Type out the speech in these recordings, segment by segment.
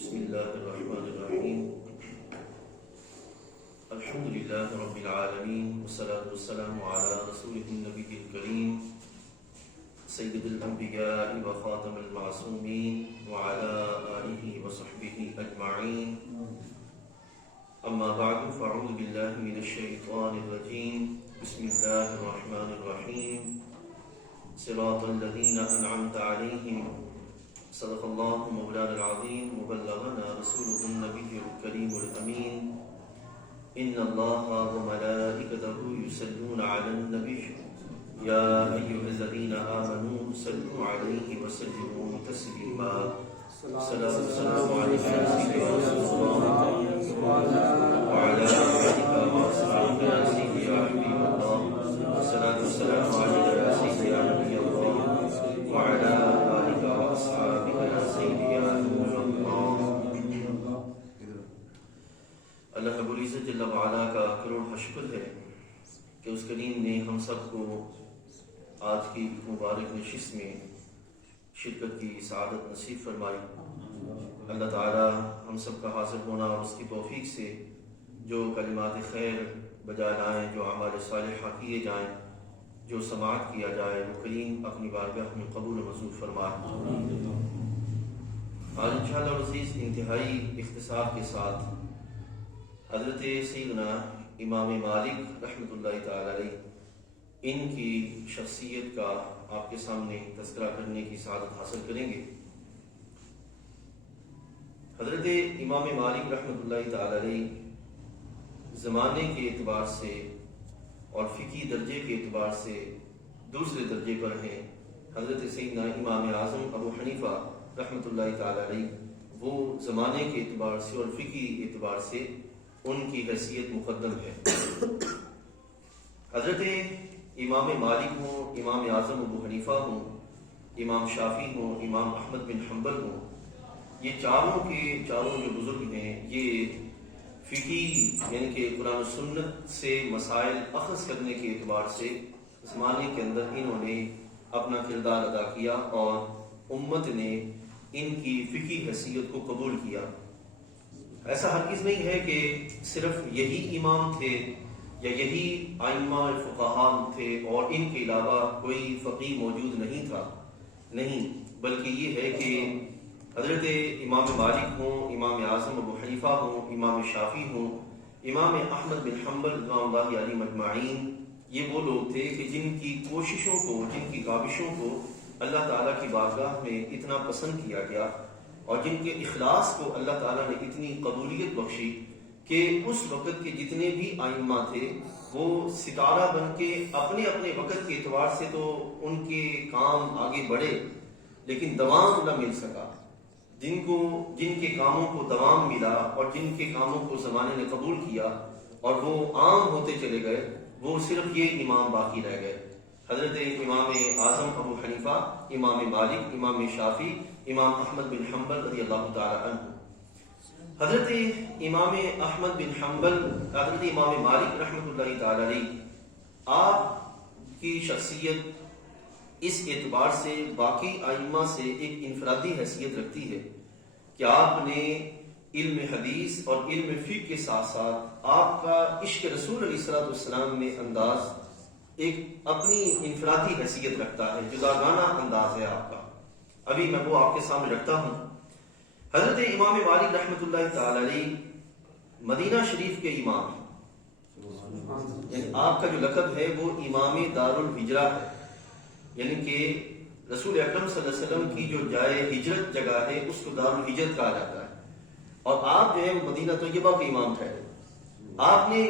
بسم الله الرحمن الرحيم. الحمد لله رب العالمين، والصلاة والسلام على رسوله النبي الكريم سيد الأنبياء وخاتم المعصومين وعلى آله وصحبه أجمعين. أما بعد، فأعوذ بالله من الشيطان الرجيم. بسم الله الرحمن الرحيم. صراط الذين أنعمت عليهم. صدق الله مولانا العظيم، وبلغنا رسوله النبي الكريم الأمين. إن الله وملائكته يصلون على النبي يا أيها الذين آمنوا صلوا عليه وسلموا تسليما. الصلاة والسلام عليك يا سيدي رسول الله وعلى آلك وأصحابك يا سيدي يا حبيب الله. الصلاة والسلام عليك يا سيدي يا نبي الله وعلى آلك وأصحابك يا سيدي يا نور الله. اللہ رب العزت جل وعلا کا کروڑ شکر ہے کہ اس کریم نے ہم سب کو آج کی مبارک نشست میں شرکت کی سعادت نصیب فرمائی. اللہ تعالی ہم سب کا حاضر ہونا اور اس کی توفیق سے جو کلمات خیر بجا لائیں، جو اعمال صالحہ کیے جائیں، جو سماعت کیا جائے، وہ کریم اپنی بارگاہ میں قبول و منظور فرمائے. آج انشاءاللہ عزیز انتہائی اختصار کے ساتھ حضرت سیدنا امام مالک رحمۃ اللہ تعالی علیہ ان کی شخصیت کا آپ کے سامنے تذکرہ کرنے کی سعادت حاصل کریں گے. حضرت امام مالک رحمۃ اللہ تعالی علیہ زمانے کے اعتبار سے اور فقہی درجے کے اعتبار سے دوسرے درجے پر ہیں. حضرت سیدنا امام اعظم ابو حنیفہ رحمۃ اللہ تعالی علیہ وہ زمانے کے اعتبار سے اور فقہی اعتبار سے ان کی حیثیت مقدم ہے. حضرت امام مالک ہوں، امام اعظم ابو حنیفہ ہوں، امام شافعی ہوں، امام احمد بن حنبل ہوں، یہ چاروں کے چاروں جو بزرگ ہیں، یہ فقہی یعنی کہ قرآن و سنت سے مسائل اخذ کرنے کے اعتبار سے زمانے کے اندر انہوں نے اپنا کردار ادا کیا اور امت نے ان کی فقہی حیثیت کو قبول کیا. ایسا ہرگز نہیں ہے کہ صرف یہی امام تھے یا یہی ائمہ فقہاء تھے اور ان کے علاوہ کوئی فقیہ موجود نہیں تھا. نہیں، بلکہ یہ ہے کہ حضرت امام مالک ہوں، امام اعظم ابو حنیفہ ہوں، امام شافعی ہوں، امام احمد بن حنبل رضوان اللہ علیہم اجمعین، یہ وہ لوگ تھے کہ جن کی کوششوں کو، جن کی کاوشوں کو اللہ تعالیٰ کی بارگاہ میں اتنا پسند کیا گیا اور جن کے اخلاص کو اللہ تعالیٰ نے اتنی قبولیت بخشی کہ اس وقت کے جتنے بھی ائمہ تھے وہ ستارہ بن کے اپنے اپنے وقت کے اعتبار سے تو ان کے کام آگے بڑھے لیکن دوام نہ مل سکا. جن کے کاموں کو دوام ملا اور جن کے کاموں کو زمانے نے قبول کیا اور وہ عام ہوتے چلے گئے، وہ صرف یہ امام باقی رہ گئے. حضرت امام اعظم ابو حنیفہ، امام مالک، امام شافعی، امام احمد بن حنبل رضی اللہ تعالی عنہ. حضرت امام احمد بن حنبل، حضرت امام مالک رحمۃ اللہ تعالی علیہ، آپ کی شخصیت اس اعتبار سے باقی ائمہ سے ایک انفرادی حیثیت رکھتی ہے کہ آپ نے علم حدیث اور علم فقہ کے ساتھ ساتھ آپ کا عشق رسول علیہ الصلوۃ والسلام میں انداز ایک اپنی انفرادی حیثیت رکھتا ہے، جداگانہ انداز ہے آپ کا. ابھی میں وہ آپ کے سامنے رکھتا ہوں. حضرت امام مالک رحمۃ اللہ تعالی علیہ مدینہ شریف کے امام ہیں، یعنی آپ کا جو لقب ہے وہ امام دار الہجرہ ہے، یعنی کہ رسول اکرم صلی اللہ علیہ وسلم کی جو جائے ہجرت جگہ ہے اس کو دار الہجرت کہا جاتا ہے. اور آپ جو ہے مدینہ طیبہ کے امام ٹھہرے. آپ نے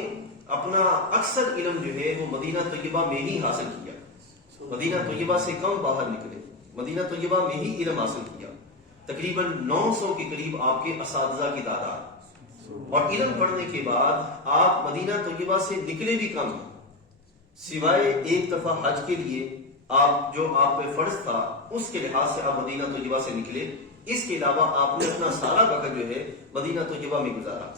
اپنا اکثر علم جو ہے وہ مدینہ طیبہ میں ہی حاصل کیا، مدینہ طیبہ سے کم باہر نکلے، مدینہ طیبہ میں ہی علم حاصل کیا. تقریباً 900 کے قریب آپ کے اساتذہ کی تعداد، اور علم پڑھنے کے بعد آپ مدینہ طیبہ سے نکلے بھی کم، سوائے ایک دفعہ حج کے لیے آپ جو آپ پہ فرض تھا اس کے لحاظ سے آپ مدینہ طیبہ سے نکلے. اس کے علاوہ آپ نے اپنا سارا وقت جو ہے مدینہ طیبہ میں گزارا.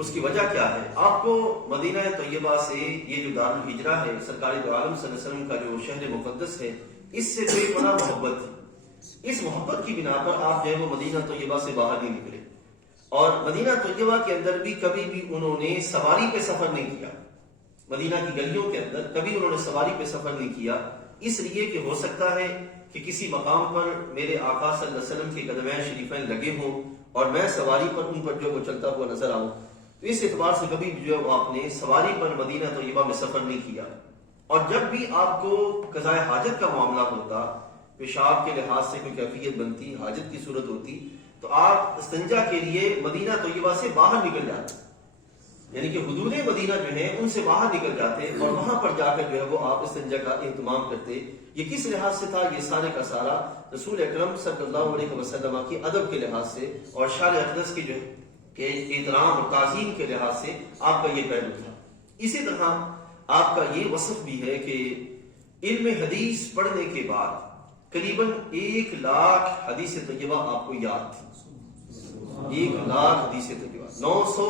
اس کی وجہ کیا ہے؟ آپ کو مدینہ طیبہ سے یہ جو دار الہجرہ ہے، سرکار دو عالم صلی اللہ علیہ وسلم کا جو شہر مقدس ہے، اس سے بے پناہ محبت تھی. اس محبت کی بنا پر آپ جو ہے وہ مدینہ طیبہ سے باہر نہیں نکلے. اور مدینہ طیبہ کے اندر بھی کبھی بھی انہوں نے سواری پہ سفر نہیں کیا. مدینہ کی گلیوں کے اندر کبھی انہوں نے سواری پہ سفر نہیں کیا، اس لیے کہ ہو سکتا ہے کہ کسی مقام پر میرے آقا صلی اللہ علیہ وسلم کے قدمین شریفین لگے ہوں اور میں سواری پر ان پر جو وہ چلتا ہوا نظر آؤں. تو اس اعتبار سے کبھی جو ہے آپ نے سواری پر مدینہ طیبہ میں سفر نہیں کیا. اور جب بھی آپ کو قضاء حاجت کا معاملہ ہوتا، پیشاب کے لحاظ سے کوئی کیفیت بنتی، حاجت کی صورت ہوتی، تو آپ استنجا کے لیے مدینہ طیبہ سے باہر نکل جاتے، یعنی کہ حدود مدینہ جو ہیں ان سے باہر نکل جاتے اور وہاں پر جا کر جو ہے وہ آپ استنجا کا اہتمام کرتے. یہ کس لحاظ سے تھا؟ یہ سارے کا سارا رسول اکرم صلی اللہ علیہ وسلم کی ادب کے لحاظ سے اور شارع اقدس کی جو ہے احترام اور تعظیم کے لحاظ سے آپ کا یہ پہلو تھا. اسی طرح آپ کا یہ وصف بھی ہے کہ علم حدیث پڑھنے کے بعد قریباً 1,00,000 حدیث طیبہ آپ کو یاد تھی. 1,00,000 حدیث طیبہ، 900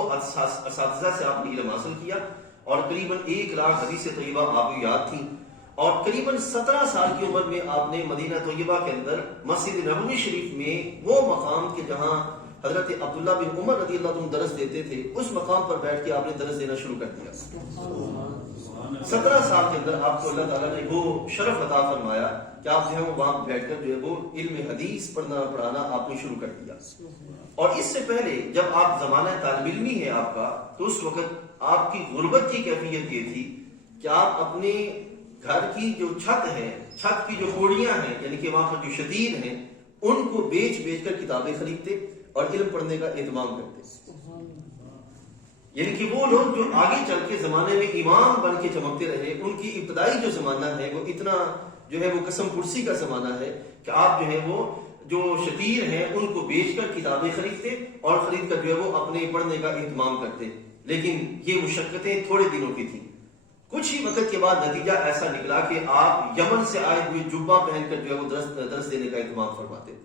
اساتذہ سے آپ نے علم حاصل کیا اور قریباً 1,00,000 حدیث طیبہ آپ کو یاد تھی. اور قریباً 17 سال کی عمر میں آپ نے مدینہ طیبہ کے اندر مسجد نبوی شریف میں وہ مقام کے جہاں حضرت عبداللہ بن عمر رضی اللہ عنہ درس دیتے تھے، اس مقام پر بیٹھ کے آپ نے درس دینا شروع کر دیا. 17 سال کے اندر آپ کو اللہ تعالیٰ نے وہ شرف عطا فرمایا کہ آپ جو ہے وہاں بیٹھ کر جو ہے وہ علم حدیث پڑھانا آپ نے شروع کر دیا. اور اس سے پہلے جب آپ زمانہ طالب علمی ہے آپ کا، تو اس وقت آپ کی غربت کی کیفیت یہ تھی کہ آپ اپنے گھر کی جو چھت ہے، چھت کی جو کوڑیاں ہیں، یعنی کہ وہاں پر جو شتیر ہیں، ان کو بیچ کر کتابیں خریدتے اور علم پڑھنے کا اہتمام کرتے. یعنی کہ وہ لوگ جو آگے چل کے زمانے میں امام بن کے چمکتے رہے، ان کی ابتدائی جو زمانہ ہے وہ اتنا جو ہے وہ قسم پرسی کا زمانہ ہے کہ آپ جو ہے وہ جو شتیر ہیں ان کو بیچ کر کتابیں خریدتے اور خرید کر جو ہے وہ اپنے پڑھنے کا اہتمام کرتے. لیکن یہ مشقتیں تھوڑے دنوں کی تھیں. کچھ ہی وقت کے بعد نتیجہ ایسا نکلا کہ آپ یمن سے آئے ہوئے جبہ پہن کر جو ہے وہ درس دینے کا اہتمام فرماتے تھے.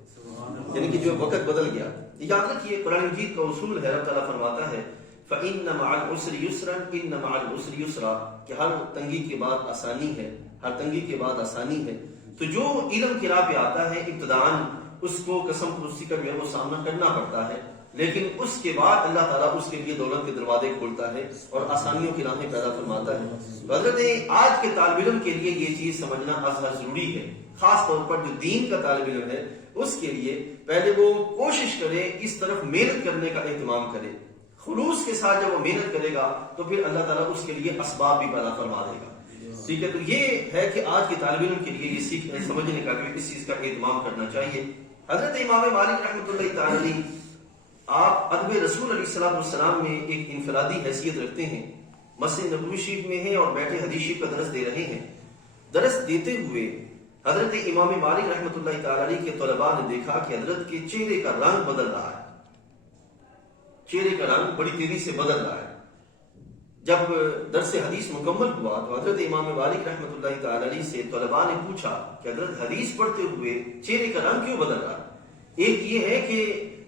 یعنی کہ جو وقت بدل گیا. یاد رکھیے قرآن مجید کا اصول ہے، اللہ تعالیٰ فرماتا ہے فَإِنَّ مَعَ الْعُسْرِ يُسْرًا إِنَّ مَعَ الْعُسْرِ يُسْرًا، کہ ہر تنگی کے بعد آسانی ہے، ہر تنگی کے بعد آسانی ہے. تو جو علم کی راہ پہ آتا ہے ابتداءً اس کو قسم پرسی کا جو ہے وہ سامنا کرنا پڑتا ہے، لیکن اس کے بعد اللہ تعالیٰ اس کے لیے دولت کے دروازے کھولتا ہے اور آسانیوں کی راہیں پیدا فرماتا ہے. حضرت آج کے طالب علم کے لیے یہ چیز سمجھنا ازحد ضروری ہے، خاص طور پر جو دین کا طالب علم ہے اس کے لیے پہلے وہ کوشش کرے، اس طرف محنت کرنے کا اہتمام کرے. خلوص کے ساتھ جب وہ محنت کرے گا تو پھر اللہ تعالیٰ اس کے لیے اسباب بھی پیدا فرما دے گا. ٹھیک ہے، تو یہ ہے کہ آج کے طالب علم کے لیے یہ سیکھ سمجھنے کا بھی اس چیز کا اہتمام کرنا چاہیے. حضرت امام مالک رحمۃ اللہ تعالی علیہ آپ ادب رسول علیہ السلام میں ایک انفرادی حیثیت رکھتے ہیں. مسجد نبوی شریف میں ہیں اور بیٹھے حدیث شریف کا درس دے رہے ہیں. درس دیتے ہوئے حضرت امام مالک رحمۃ اللہ تعالی علیہ کے طلباء نے دیکھا کہ حضرت کے چہرے کا رنگ بدل رہا ہے، چہرے کا رنگ بڑی تیزی سے بدل رہا ہے. جب درس حدیث مکمل ہوا تو حضرت امام مالک رحمۃ اللہ تعالی علیہ سے طلباء نے پوچھا کہ حضرت حدیث پڑھتے ہوئے چہرے کا رنگ کیوں بدل رہا ہے؟ ایک یہ ہے کہ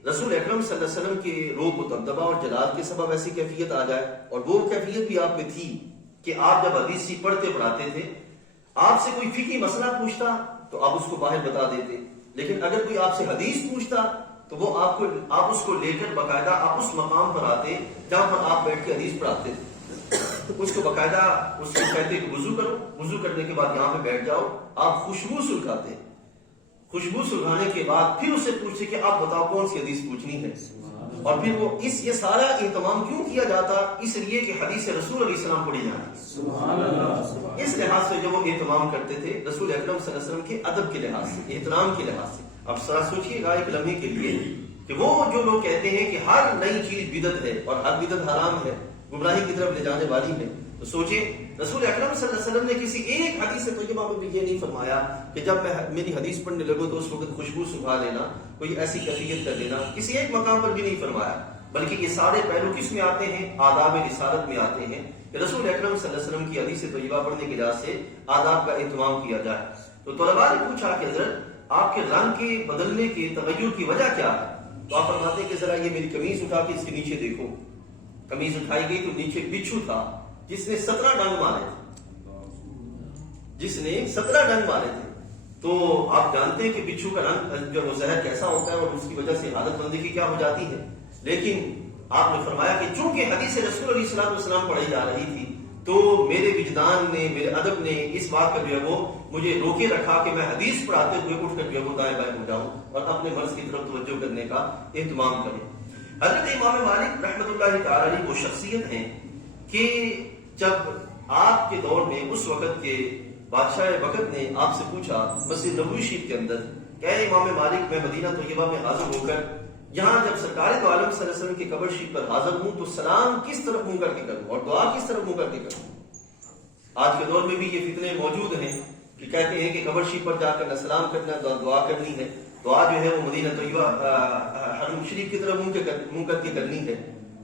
رسول اکرم صلی اللہ علیہ وسلم کے روب و دبدبہ اور جلال کے سبب ایسی کیفیت آ جائے، اور وہ کیفیت بھی آپ میں تھی کہ آپ جب حدیث پڑھتے پڑھاتے تھے، آپ سے کوئی فقہی مسئلہ پوچھتا تو آپ اس کو باہر بتا دیتے، لیکن اگر کوئی آپ سے حدیث پوچھتا تو وہ آپ اس کو لے کر باقاعدہ آپ اس مقام پر آتے جہاں پر آپ بیٹھ کے حدیث پڑھاتے تھے. اس کو باقاعدہ اس کو کہتے کہ وضو کرو، وضو کرنے کے بعد یہاں پہ بیٹھ جاؤ، آپ خوشبو سلگاتے، خوشبو سلگانے کے بعد پھر اسے پوچھتے کہ آپ بتاؤ کون سی حدیث پوچھنی ہے. اور پھر وہ یہ سارا اہتمام کیوں کیا جاتا؟ اس لیے کہ حدیث رسول علیہ السلام پڑھی جائے. اس لحاظ سے جو وہ اہتمام کرتے تھے رسول اکرم صلی اللہ علیہ وسلم کے ادب کے لحاظ سے، احترام کے لحاظ سے. اب ذرا سوچیے گا ایک لمحے کے لیے کہ وہ جو لوگ کہتے ہیں کہ ہر نئی چیز بدعت ہے اور ہر بدعت حرام ہے، گمراہی کی طرف لے جانے والی ہے، تو سوچیں رسول اکرم صلی اللہ علیہ وسلم نے کسی ایک حدیث طیبہ میں بھی یہ نہیں فرمایا کہ جب میں میری حدیث پڑھنے لگوں تو اس وقت خوشبو سکھا لینا، کوئی ایسی کیفیت کر لینا، کسی ایک مقام پر بھی نہیں فرمایا. بلکہ یہ سارے پہلو کس میں آتے ہیں؟ آداب رسالت میں آتے ہیں کہ رسول اکرم صلی اللہ علیہ وسلم کی حدیث طیبہ پڑھنے کے لحاظ سے آداب کا اہتمام کیا جائے. تو طلباء نے پوچھا کہ حضرت آپ کے رنگ کے بدلنے کے تغیر کی وجہ کیا ہے؟ تو آپ فرماتے ہیں کہ ذرا یہ میری قمیض اٹھا کے اس کے نیچے دیکھو. قمیض اٹھائی گئی تو نیچے بچھو تھا جس نے 17 ڈنگ مارے تھے، جس نے 17 ڈنگ مارے تھے. تو آپ جانتے ہیں کہ بچھو کا رنگ جو وہ زہر کیسا ہوتا ہے اور اس کی وجہ سے حالت بندی کی کیا ہو جاتی ہے. لیکن آپ نے فرمایا کہ چونکہ حدیث رسول علیہ السلام پڑھی جا رہی تھی تو میرے وجدان نے، میرے ادب نے اس بات کا جو ہے وہ مجھے روکے رکھا کہ میں حدیث پڑھاتے ہوئے اٹھ کر جو ہے وہ دائیں بائیں ہو جاؤں اور اپنے مرض کی طرف توجہ کرنے کا اہتمام کروں۔ حضرت امام مالک رحمۃ اللہ تعالی علیہ وہ شخصیت ہیں کہ جب آپ کے دور میں اس وقت کے بادشاہ وقت نے آپ سے پوچھا مسجد نبوی شریف کے اندر کہ اے امام مالک، میں مدینہ طیبہ میں حاضر ہو کر یہاں جب سرکار دو عالم صلی اللہ علیہ وسلم کی قبر شریف پر حاضر ہوں تو سلام کس طرف منہ کر کے کروں اور دعا کس طرف منہ کر کے کروں؟ آج کے دور میں بھی یہ فتنے موجود ہیں کہ کہتے ہیں کہ قبر شریف پر جا کر نہ سلام کرنا، دعا کرنی ہے، دعا جو ہے وہ مدینہ طیبہ حرم شریف کی طرف منہ کر کے کرنی ہے۔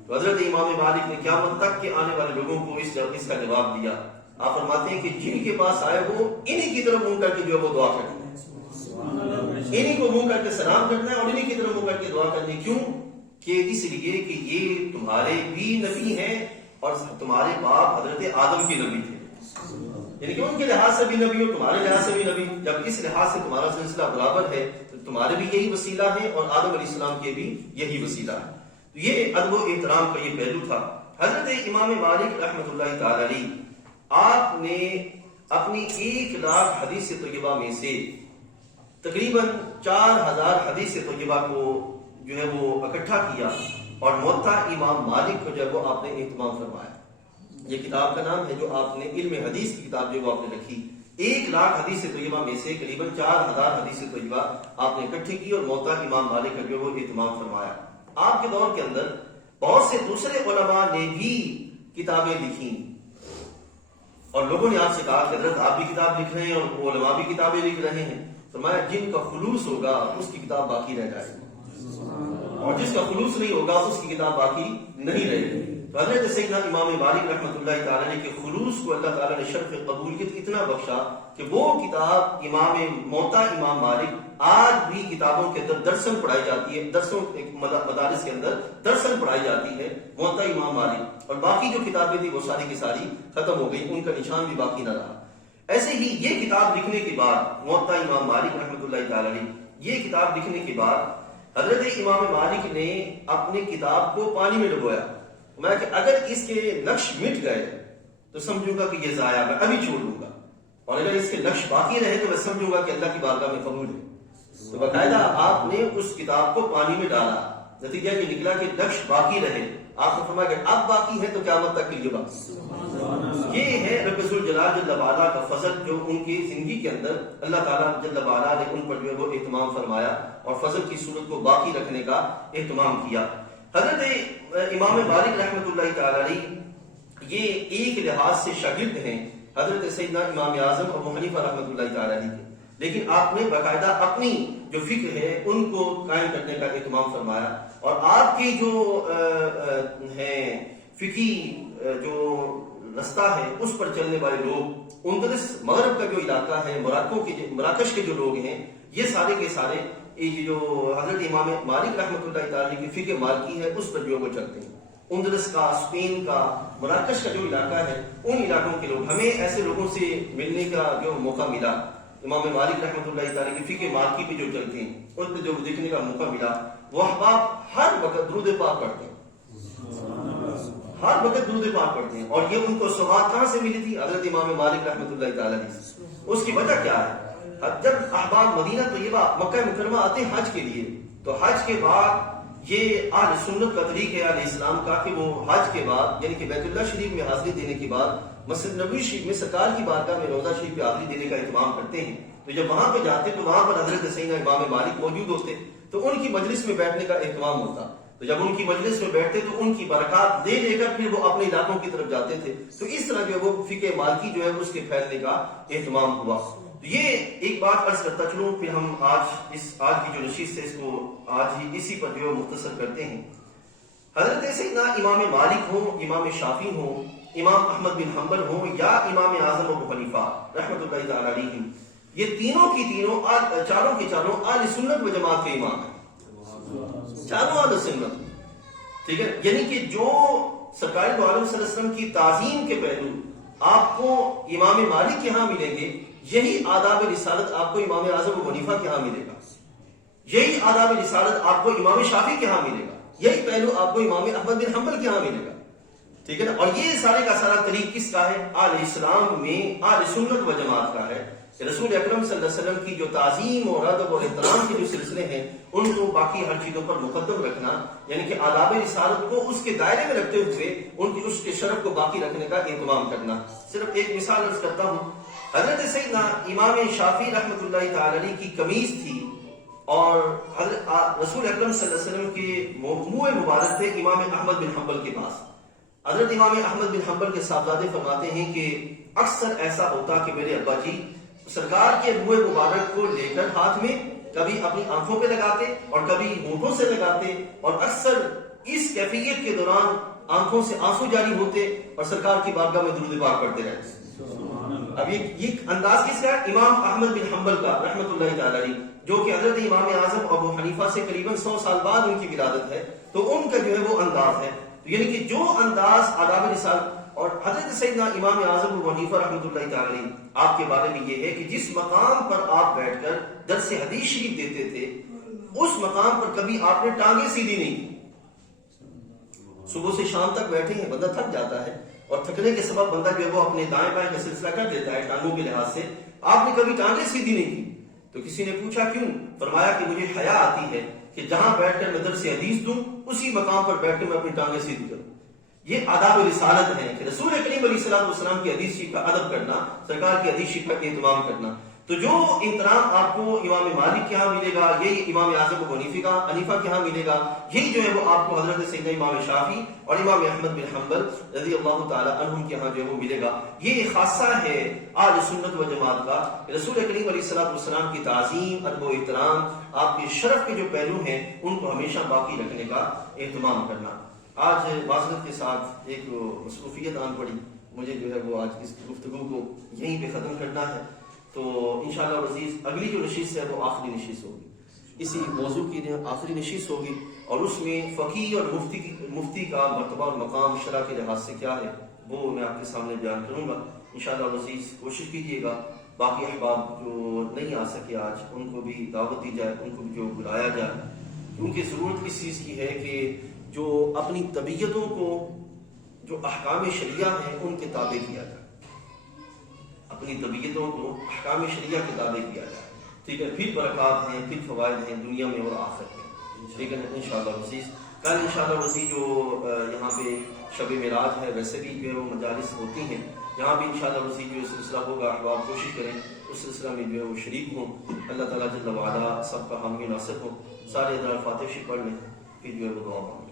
تو حضرت امام مالک نے قیامت تک کے آنے والے لوگوں کو اس کا جواب دیا۔ آپ فرماتے ہیں کہ جن کے پاس آئے وہ انہی کی طرف منہ کر کے جو ہے وہ دعا کرنی ہے، انہی کو منہ کر کے سلام کرنا ہے اور انہی کی طرف منہ کر کے دعا کرنی۔ کیوں؟ کہ اس لیے کہ یہ تمہارے بھی نبی ہیں اور تمہارے باپ حضرت آدم کے نبی تھے، یعنی کہ ان کے لحاظ سے بھی نبی اور تمہارے لحاظ سے بھی نبی۔ جب اس لحاظ سے تمہارا سلسلہ برابر ہے تو تمہارے بھی یہی وسیلہ ہے اور آدم علیہ السلام کے بھی یہی وسیلہ ہے۔ یہ ادب و احترام کا یہ پہلو تھا۔ حضرت امام مالک رحمۃ اللہ تعالی علیہ آپ نے اپنی 1,00,000 حدیث طیبہ میں سے تقریباً 4,000 حدیث طیبہ کو جو ہے وہ اکٹھا کیا اور موطا امام مالک کو جو ہے وہ آپ نے اہتمام فرمایا۔ یہ کتاب کا نام ہے جو آپ نے علم حدیث کی کتاب جو آپ نے رکھی۔ 1,00,000 حدیث طیبہ میں سے قریباً 4,000 حدیث طیبہ آپ نے اکٹھی کی اور موطا امام مالک کا جو ہے وہ اہتمام فرمایا۔ آپ کے دور کے اندر بہت سے دوسرے علماء نے بھی کتابیں لکھی اور لوگوں نے آپ سے کہا کہ حضرت آپ بھی کتاب لکھ رہے ہیں اور علماء بھی کتابیں لکھ رہے ہیں۔ فرمایا جن کا خلوص ہوگا اس کی کتاب باقی رہ جائے گی اور جس کا خلوص نہیں ہوگا اس کی کتاب باقی نہیں رہے گی۔ تو حضرت سیدنا امام مالک رحمۃ اللہ تعالی علیہ کے خلوص کو اللہ تعالی نے شرف قبولیت اتنا بخشا کہ وہ کتاب موطا امام مالک آج بھی کتابوں کے اندر درسن پڑھائی جاتی ہے، درسوں مدارس کے اندر درسن پڑھائی جاتی ہے موطا امام مالک، اور باقی جو کتابیں تھی وہ ساری کی ساری ختم ہو گئی، ان کا نشان بھی باقی نہ رہا۔ ایسے ہی یہ کتاب لکھنے کے بعد موطا امام مالک رحمۃ اللہ تعالی علیہ یہ کتاب لکھنے کے بعد حضرت امام مالک نے اپنی کتاب کو پانی میں ڈبویا۔ میں کہ اگر اس کے نقش مٹ گئے تو سمجھوں گا کہ یہ ضائع، میں ابھی چھوڑ دوں گا، اور اگر اس کے نقش باقی رہے تو میں سمجھوں گا کہ اللہ کی بارگاہ میں قبول ہے۔ تو باقاعدہ آپ نے اس کتاب کو پانی میں ڈالا، نتیجہ یہ نکلا کہ نقش باقی رہے۔ آپ نے فرمایا کہ اب باقی ہے تو قیامت تک کے لیے باقی۔ یہ ہے رب ذوالجلال جل وعلا کا فضل جو ان کی زندگی کے اندر اللہ تعالیٰ جل وعلا نے ان پر جو ہے وہ اہتمام فرمایا اور فضل کی صورت کو باقی رکھنے کا اہتمام کیا۔ حضرت امام مالک رحمۃ اللہ تعالی علیہ یہ ایک لحاظ سے شاگرد ہیں حضرت سیدنا امام اعظم ابو حنیفہ رحمۃ اللہ تعالی علیہ کے، لیکن آپ نے باقاعدہ اپنی جو فکر ہے ان کو قائم کرنے کا اہتمام فرمایا، اور آپ کی جو ہیں فقہی جو رستہ ہے اس پر چلنے والے لوگ، اندلس مغرب کا جو علاقہ ہے، مراکش کے جو لوگ ہیں، یہ سارے کے سارے یہ جو حضرت امام مالک رحمۃ اللہ تعالی کی فقہ مالکی ہے اس پر جو وہ چلتے ہیں۔ اندلس کا، اسپین کا، مراکش کا جو علاقہ ہے، ان علاقوں کے لوگ، ہمیں ایسے لوگوں سے ملنے کا جو موقع ملا، امام مالک رحمۃ اللہ تعالی کی فقہ مالکی پہ جو چلتے ہیں ان پہ جو دیکھنے کا موقع ملا، وہ احباب ہر وقت درود پاک پڑھتے ہیں، ہر وقت درود پاک پڑھتے ہیں، اور یہ ان کو سوغات کہاں سے ملی تھی؟ حضرت امام مالک رحمۃ اللہ تعالی سے۔ اس کی وجہ کیا ہے؟ جب احباب مدینہ طیبہ مکہ مکرمہ آتے ہیں حج کے لیے، تو حج کے بعد یہ اہل سنت کا طریق ہے اہل اسلام کا کہ وہ حج کے بعد یعنی کہ بیت اللہ شریف میں حاضری دینے کے بعد مسجد نبوی شریف میں سرکار کی بارگاہ میں روضہ شریف پہ حاضری دینے کا اہتمام کرتے ہیں۔ تو جب وہاں پہ جاتے تو وہاں پر حضرت سیدنا امام مالک موجود ہوتے تو ان کی مجلس میں بیٹھنے کا اہتمام ہوتا، تو جب ان کی مجلس میں بیٹھتے تو ان کی برکات لے لے کر پھر وہ اپنے علاقوں کی طرف جاتے تھے۔ تو اس طرح جو ہے وہ فقہ مالکی جو ہے اس کے پھیلنے کا اہتمام ہوا۔ تو یہ ایک بات عرض کرتا چلوں، پھر ہم آج کی جو نشست ہے اس کو آج ہی اسی پر جو ہے مختصر کرتے ہیں۔ حضرت سیدنا امام مالک ہوں، امام شافعی ہوں، امام احمد بن حنبل ہوں یا امام اعظم ابو حنیفہ رحمۃ اللہ تعالی علیہ، یہ تینوں کی تینوں چاروں کے چاروں اہل سنت و جماعت کے امام ہیں، چاروں اہل سنت، ٹھیک ہے، یعنی کہ جو سرکار دو عالم صلی اللہ علیہ وسلم کی تعظیم کے پہلو آپ کو امام مالک کے ہاں ملیں گے، یہی آداب رسالت آپ کو امام اعظم ابو حنیفہ کے ہاں ملے گا، یہی آداب رسالت آپ کو امام شافعی کے ہاں ملے گا، یہی پہلو آپ کو امام احمد بن حنبل کے ہاں ملے گا، ٹھیک ہے نا. اور یہ سارے کا سارا طریق کس کا ہے؟ آل اسلام میں آل سنت و جماعت کا ہے. رسول اکرم صلی اللہ علیہ وسلم کی جو تعظیم اور ادب اور احترام کے جو سلسلے ہیں ان کو باقی ہر چیزوں پر مقدم رکھنا، یعنی کہ آداب رسالت کو اس کے دائرے میں رکھتے ہوئے ان کی اس کے شرف کو باقی رکھنے کا اہتمام کرنا. صرف ایک مثال عرض کرتا ہوں. حضرت سیدنا امام شافعی رحمۃ اللہ تعالی علیہ کی قمیض تھی اور رسول اکرم صلی اللہ علیہ وسلم کے منہ مبارک تھے امام احمد بن حنبل کے پاس. حضرت امام احمد بن حنبل کے صاحبزادے فرماتے ہیں کہ اکثر ایسا ہوتا کہ میرے ابا جی سرکار کے منہ مبارک کو لے کر ہاتھ میں کبھی اپنی آنکھوں پہ لگاتے اور کبھی ہونٹوں سے لگاتے، اور اکثر اس کیفیت کے دوران آنکھوں سے آنسو جاری ہوتے اور سرکار کی بارگاہ میں درود پاک پڑھتے رہتے. اب یہ انداز کس کا ہے؟ امام احمد بن حنبل کا رحمۃ اللہ تعالی علیہ، جو کہ حضرت امام اعظم ابو حنیفہ سے قریباً 100 سال بعد ان کی ولادت ہے، تو ان کا جو ہے وہ انداز ہے. یعنی کہ جو انداز آداب رسالت، اور حضرت سیدنا امام اعظم ابو حنیفہ رحمۃ اللہ تعالی علیہ آپ کے بارے میں یہ ہے کہ جس مقام پر آپ بیٹھ کر درس حدیث شریف دیتے تھے اس مقام پر کبھی آپ نے ٹانگیں سیدھی نہیں کی. صبح سے شام تک بیٹھے ہیں، بندہ تھک جاتا ہے اور تھکنے کے سبب بندہ جو ہے وہ اپنے دائیں بائیں کا سلسلہ کر دیتا ہے ٹانگوں کے لحاظ سے. آپ نے کبھی ٹانگیں سیدھی نہیں کی. تو کسی نے پوچھا کیوں؟ فرمایا کہ مجھے حیا آتی ہے کہ جہاں بیٹھ کر میں درس حدیث دوں اسی مقام پر بیٹھ کر میں اپنی ٹانگیں سیدھی کروں. یہ آداب رسالت ہے کہ رسول کریم علیہ الصلوۃ والسلام کی حدیث شریف کا ادب کرنا، سرکار کی حدیث شریف کا اہتمام کرنا. تو جو احترام آپ کو امام مالک کے ہاں ملے گا، یہی امام اعظم ابو حنیفہ کے ہاں ملے گا، یہی جو ہے وہ آپ کو حضرت سیدنا امام شافعی اور امام احمد بن حنبل رضی اللہ تعالی عنہم کے ہاں جو ہے وہ ملے گا. یہ خاصہ ہے آل سنت و جماعت کا. رسول کریم علیہ الصلوۃ والسلام کی تعظیم، ادب و احترام، آپ کے شرف کے جو پہلو ہیں ان کو ہمیشہ باقی رکھنے کا اہتمام کرنا. آج معذرت کے ساتھ ایک مصروفیت آن پڑی، مجھے جو ہے وہ آج اس گفتگو کو یہیں پہ ختم کرنا ہے. تو انشاءاللہ عزیز اگلی جو نشست ہے وہ آخری نشست ہوگی، اسی موضوع کی آخری نشست ہوگی، اور اس میں فقیہ اور مفتی کا مرتبہ اور مقام شرع کے لحاظ سے کیا ہے وہ میں آپ کے سامنے بیان کروں گا. انشاءاللہ عزیز کوشش کیجیے گا باقی احباب جو نہیں آ سکے آج ان کو بھی دعوت دی جائے، ان کو بھی جو بلایا جائے، کیونکہ ضرورت اس چیز کی ہے کہ جو اپنی طبیعتوں کو جو احکام شریعہ ہیں ان کے تابع کیا جائے، اپنی طبیعتوں کو احکام شریعہ کے تابع کیا جائے. ٹھیک ہے، پھر برکات ہیں، پھر فوائد ہیں دنیا میں اور آخرت میں. ٹھیک ہے نا انشاءاللہ عزیز. کل انشاءاللہ عزیز جو یہاں پہ شب معراج ہے، ویسے بھی جو ہے وہ مجالس ہوتی ہیں یہاں بھی انشاءاللہ عزیز جو سلسلہ ہوگا احباب کوشش کریں اس سلسلہ میں جو ہے وہ شریک ہوں. اللہ تعالیٰ جل وعلا سب کا حامی ناصر ہو. سارے ادھر فاتح پڑھ لیں پھر جو ہے وہ دعا مانگیں.